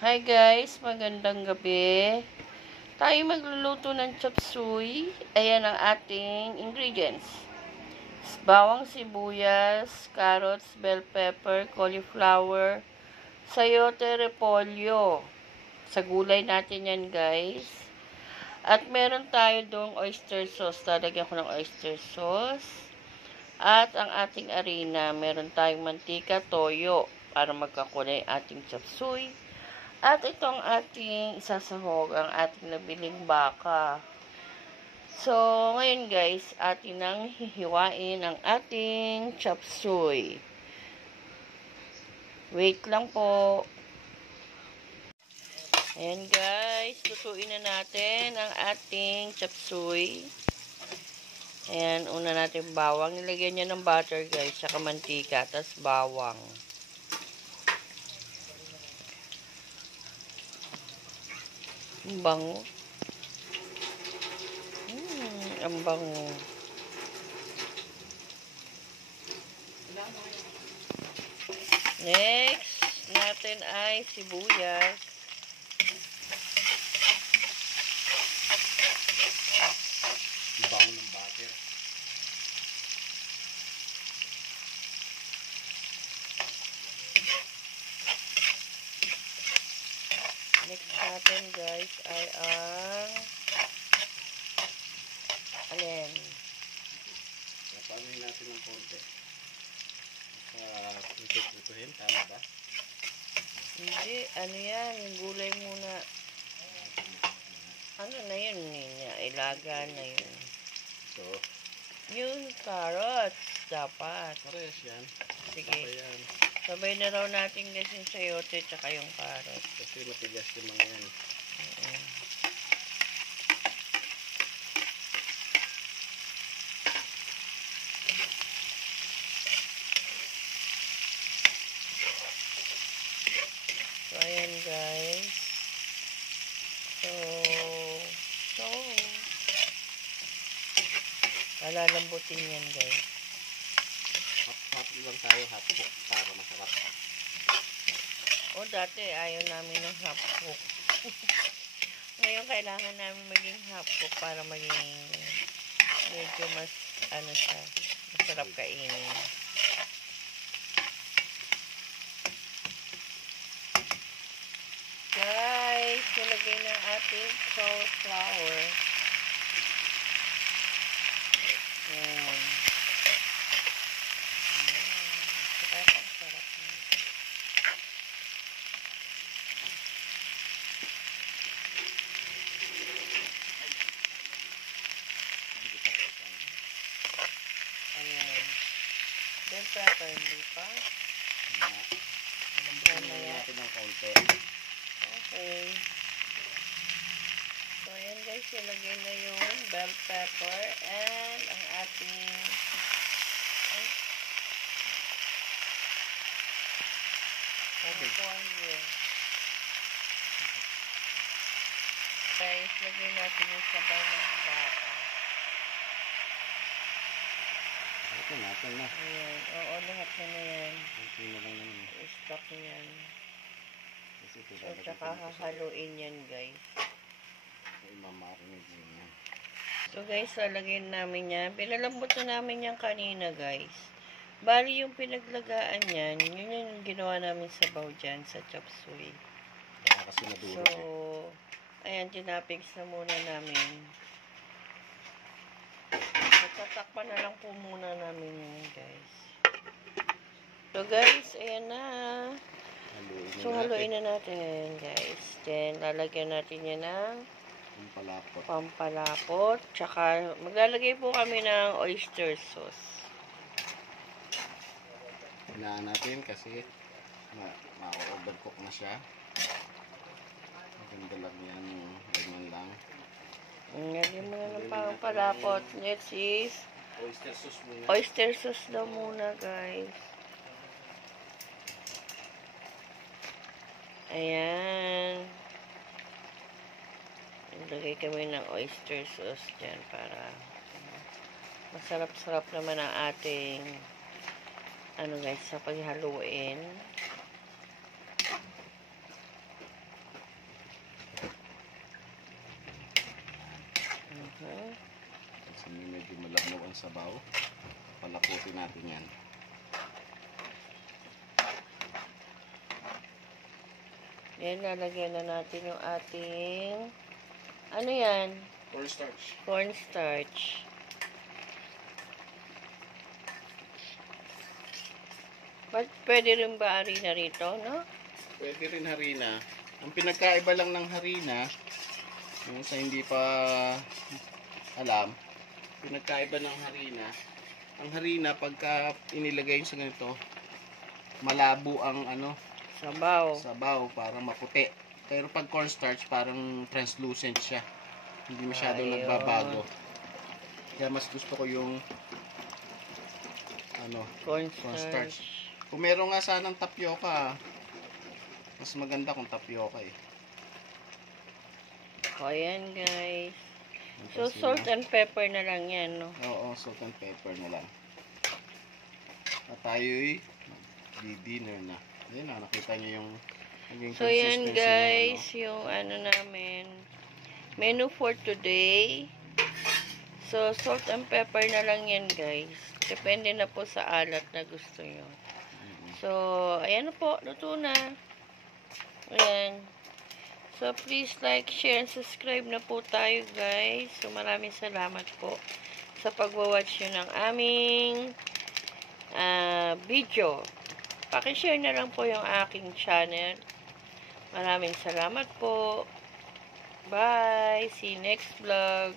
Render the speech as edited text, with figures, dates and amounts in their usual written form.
Hi guys, magandang gabi. Tayo magluluto ng chop suey. Ayan ang ating ingredients. Bawang sibuyas, carrots, bell pepper, cauliflower, sayote, repolyo. Sa gulay natin yan guys. At meron tayo dong oyster sauce. Lalagyan ko ng oyster sauce. At ang ating harina, meron tayong mantika, toyo para magkakulay ating chop suey. At itong ating isasahog, ang ating nabiling baka. So, ngayon guys, atin nang hihiwain ang ating chop suey. Wait lang po. Ayan guys, lutuin na natin ang ating chop suey. Ayan, una natin bawang. Nilagyan niya ng butter guys, saka mantika, tas bawang. Ang bango. Ang bango. Next natin ay sibuyas. Bango ng butter. Next natin guys ay ang alin. Papaanoy natin ng konti. Itutuhin, tama ba? Hindi, ano yan, gulay muna. Ano na yun niya, ilaga na yun. So, Yung carrots, dapat. parehas yan. Sige, Ayan. sabay na raw natin guys yung sayote tsaka yung carrots. Kasi matigas yung mga yan. So, ayan guys. So, alalambutin yan guys. Hap lang tayo, hap cook para masarap. O, dati ayaw namin ng half cook. Ngayon kailangan namin maging half cook para maging medyo mas, ano siya, masarap kainin. Guys, nilagay ng ating cauliflower. Ayan. Sarap na. Ayan. Then pepper, hindi pa? Papaanoy natin ng konti. Okay. So, ayan guys, ilagay na yung bell pepper and ang ating repolyo. Guys, lagay natin yung sabaw ng baka. Ito natin na. Ayan. Oo, lahat na yan. Ito na lang naman. I-stock yan. Kasi ito So, tsaka hahaluin yan guys. Imamarinate mo yan. So guys, lalagyan namin yan. Pinalambot na namin yan kanina guys. Bali yung pinaglagaan yan, yun yung ginawa namin sabaw dyan sa chop suey. Baka kasi So, naduro siya. ayan, tinapix na muna namin. Tatakpan na lang po muna namin yun guys. So guys, ayan na. So, haluin na natin guys. Then, lalagyan natin yan ng Pampalapot. pampalapot. Tsaka, maglalagay po kami ng oyster sauce. Hinaan natin kasi ma-overcook na siya. Maganda lang yan. Ganyan lang. Lagyan mo na ng pampalapot. Next is Oyster sauce muna. oyster sauce daw muna guys. Ayan. Lagay kami ng oyster sauce dyan para masarap-sarap naman ang ating ano guys sa paghaluin. sabaw. Palaputin natin yan. Yan, lalagyan na natin yung ating, ano yan? Cornstarch. Cornstarch. Pwede rin ba harina rito, no? Pwede rin harina. Ang pinagkaiba lang ng harina, yung sa hindi pa alam, pinagkaiba ng harina, ang harina pagka inilagay sa ganito, malabo ang sabaw, parang maputi. Pero pag cornstarch, parang translucent siya. Hindi masyadong nagbabago. Kaya mas gusto ko yung cornstarch. Kung meron nga sanang tapioca, mas maganda kung tapioca eh. O, ayan guys. So, salt and pepper na lang yan, no? Oo, salt and pepper na lang. At tayo'y di-dinner na. Ayan na, nakita niyo yung naging So, yan consistency guys, yung namin, menu for today. So, salt and pepper na lang yan guys. Depende na po sa alat na gusto nyo. So, ayan na po, luto na. Ayan. So, please like, share, and subscribe na po tayo guys. So, maraming salamat po sa pagwa-watch nyo ng aming video. Pakishare na lang po yung aking channel. Maraming salamat po. Bye! See you next vlog.